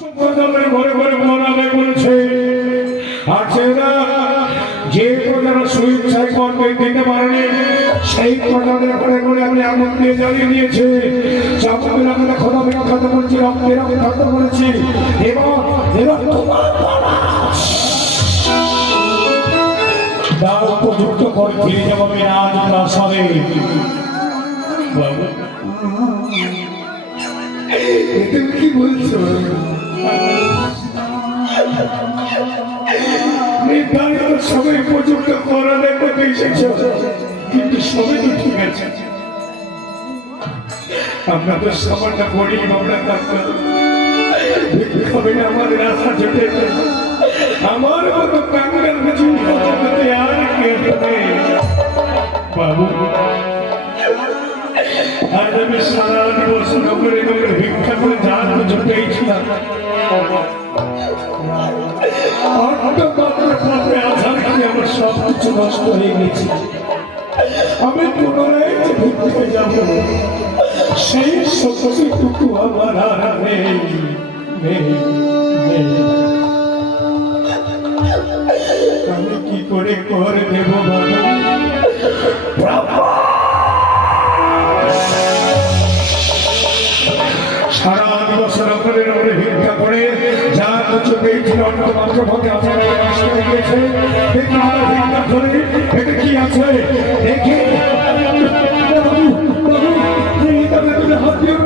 ঘরে ঘরে মন আদায় করেছে। আর সেরা যে প্রজারা সুইচ্ছায় কর্মে দিতে পারেনি সেই প্রজাদের ঘরে ঘরে আমি আগুন দিয়ে জ্বালিয়ে দিয়েছি। চাপাদের আমরা খোদা বিখ্যাত করেছি, রক্তের বিখ্যাত করেছি এবং তার উপযুক্ত করে ফিরে যাবো রাজ প্রাসাদে। তুমি কি বলছো? সবাই উপযুক্ত করার করতে এসেছ, কিন্তু সবাই তো ঠিক আছে। আমরা তো সবারটা করি, আমরা আমাদের রাস্তা জুটে আমার মতো কাঙ্গাল আর কে বাবু। আজ আমি সারা দিবস নগরে নগরে ভিক্ষা করে যান জুটেছিলাম। আমার সব কিছু নষ্ট হয়ে গেছে। আমি পুনরায় যে ভিক্ষে যাব সেই শক্তিটুকু আমার আর নেই। আমি কি করে করে দেব বাবা? সারা দিবস নগরে নগরে ভিক্ষা করে যা কিছু পেয়েছিল মাত্র পথে আপনারা আসতে গিয়েছে। ভিক্ষা করে এটা কি আছে দেখে হাত দিয়ে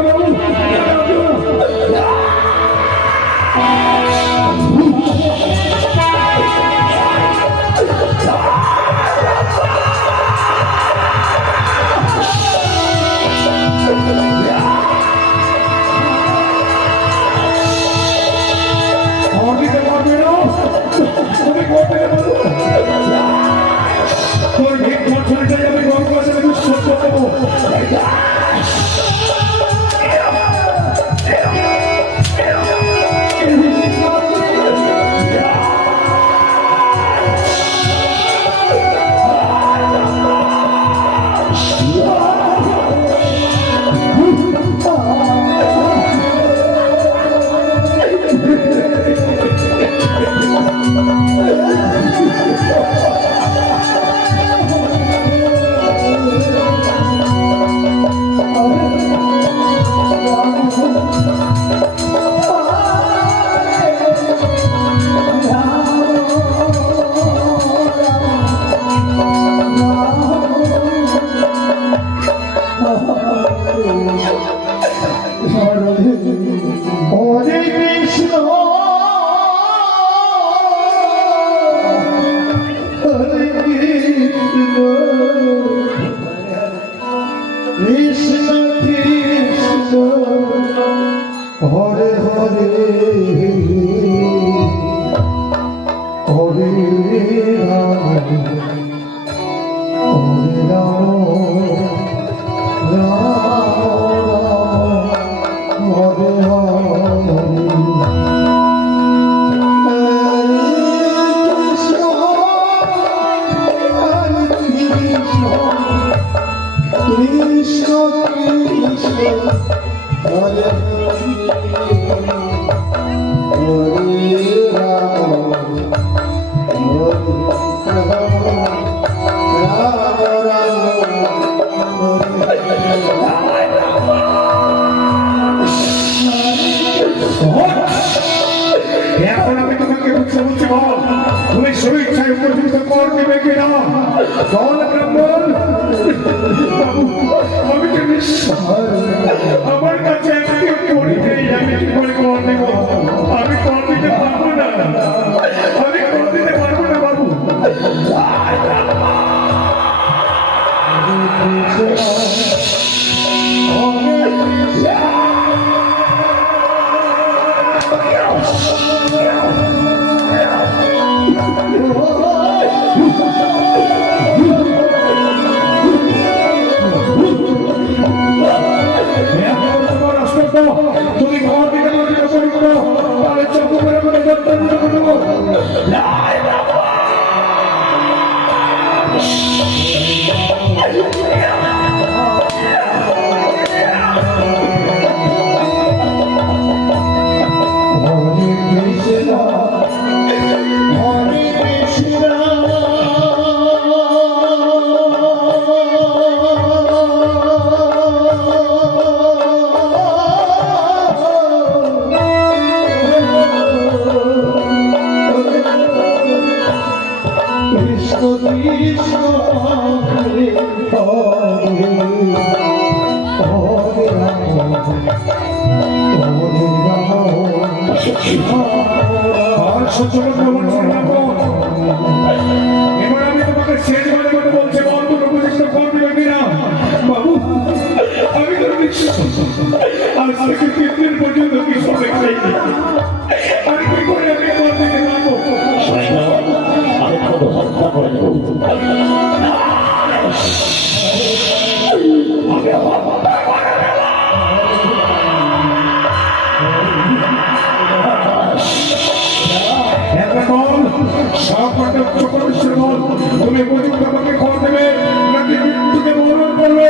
হরে হরে হরে রাম হরে রাম রাম হরে হরে। কৃষ্ণ কৃষ্ণ হরে এখন আমি তোমাকে বলছি বল, তুমি সুইচ্ছায় উপযুক্ত কর দেবে কিনা? বল ব্রাহ্মণ। আমি তো আমার কাছে একটি করি নেই, আমি কি করে কর দেব? আমি কর দিতে পারবো না, আমি কর দিতে পারবো না বাবু। তুমি ঘর দিকে তাহলে চোখ করে করে Oh আর সহ্য করতে পারছি না বোন। এবার আমি তোমাকে শেষ বারের মতো বলছি, বোন, তুমি প্রতিষ্ঠা করবে কিনা? বাবু, আমি তো বিশ্বাস আজ থেকে 3 দিন পর্যন্ত কি সবাই খাইনি। আমি কি করে আমি তোমার দিকে যাবো? আমি কোনো হত্যা করে দেবো। তুমি পর্যন্ত আমাকে খবর দেবে নাকি মৃত্যুকে বরণ করবে?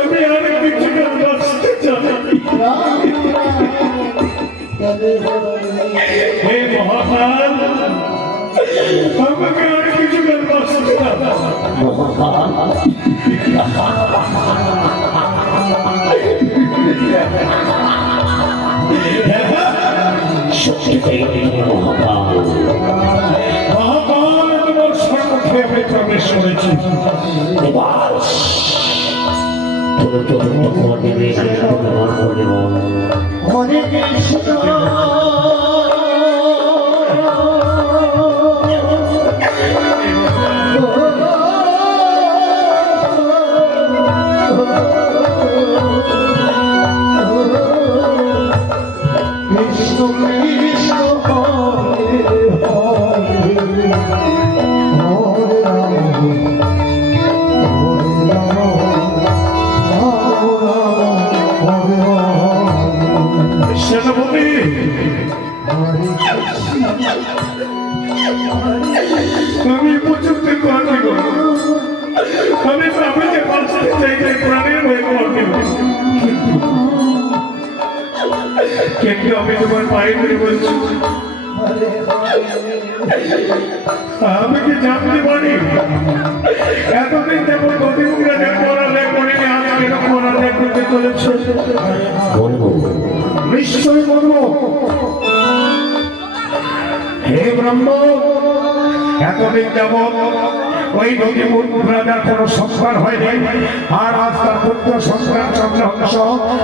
আমি অনেক কিছু বাঁচতে চাই। হে মহাকাল, আমাকে অনেক কিছু বাঁচতে চাই। মহাকাল, তোমার সম্মুখে আমি প্রবেশ করেছি। এবার তুমি চতুর্থ খবর দেবে, ব্যবহার করে দেব। হরে কৃষ্ণ কৃষ্ণ কৃষ্ণ হরে হরে হরে রাম হরে রাম রাম রাম হরে হরে সেনাপতি, আমি পর্যন্ত পারব, আমি প্রাণীকে বাঁচতে চাই, তাই প্রাণের হয়ে পারব, কিন্তু আমি তোমার পায়ে ধরে বলছি, আমি কি জানতে পারি এতদিন যেমন গতিমুখরা পড়ালে করিনি, আজ কেন পড়ালে করতে চলেছে? বলবো নিশ্চয়ই বলবো। হে ব্রহ্ম, এতদিন যাবৎ ওই নদীমুখ রাজার কোনো সংস্কার হয়নি, আর আজ তার পুত্র সন্তান চন্দ্রহংস,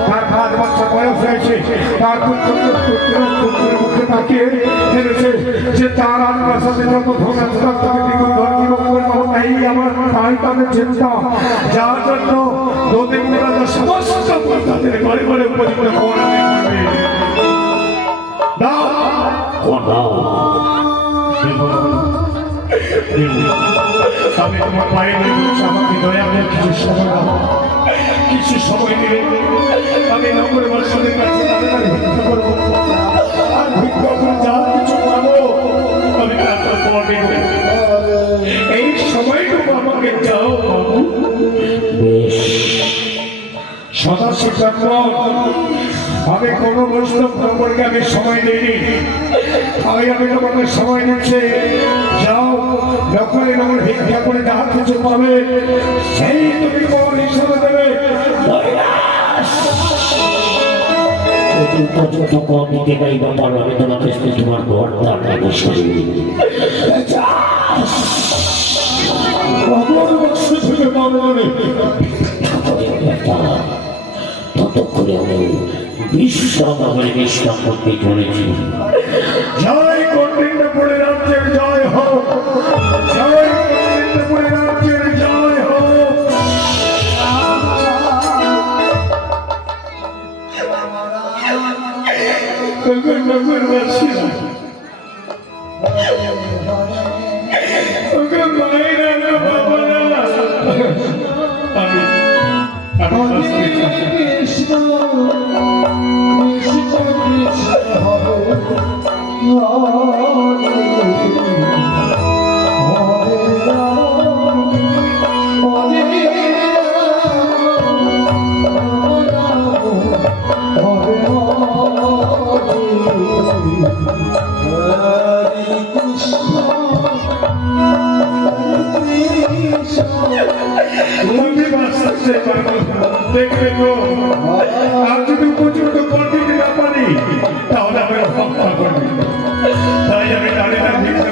তার 5 বছর বয়স হয়েছে, তার পুত্রের মুখে তাকিয়ে ফেলেছে যে তার আত্মার যত ধর্মী আমার তাই তাদের চিন্তা, যার জন্য নদীমুখ রাজা সমস্ত তাদের ঘরে ঘরে উপযুক্ত খবর করবে। আমি তোমার পায়ে বলছি, আমাকে দয়া করে কিছু সময় দিলে আমি নগরবাসীদের কাছে ভিক্ষা করবো, আর ভিক্ষা করে যা কিছু পাবো আমি তারপর পড়ে এই সময়টুকু আমাকে দাও বাবু। সদা সিদ্ধান্ত, আমি কোনো বৈষ্ণব সম্পর্কে আমি সময় দিইনি, তাই আমি তোমাকে সময় দিচ্ছি। যাও, লোকালে আমার ভিক্ষা করে যা কিছু পাবে সেই তুমি বর হিসাবে দেবে। পর্যন্ত কম দিতে পারি বা পারো, আমি তোমাকে তোমার ঘর তার বসে ততক্ষণে আমি বিশ্রাম করতে চলেছি। জয় কর্তৃত্বপুরে রাজ্যের জয় হোক, জয় কর্তৃত্বপুরে রাজ্যের জয় হোক। নগরবাসীরা, মায়েরা, বাবারা, আমি বাঁচতে চাই। কৃষ্ণ কৃষ্ণ কৃষ্ণ হরে হরে হরে রাম হরে রাম হরে হরে কৃষ্ণ আমি বাঁচতে পারবো, দেখবে গো, আর যদি উপযুক্ত পথ দিতে না পারি তাহলে আমি হত্যা করবো। তাই আমি দাঁড়িয়ে ভিক্ষা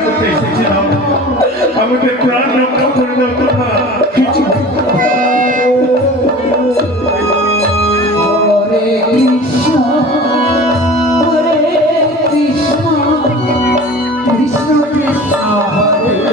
কৃষ্ণ হরে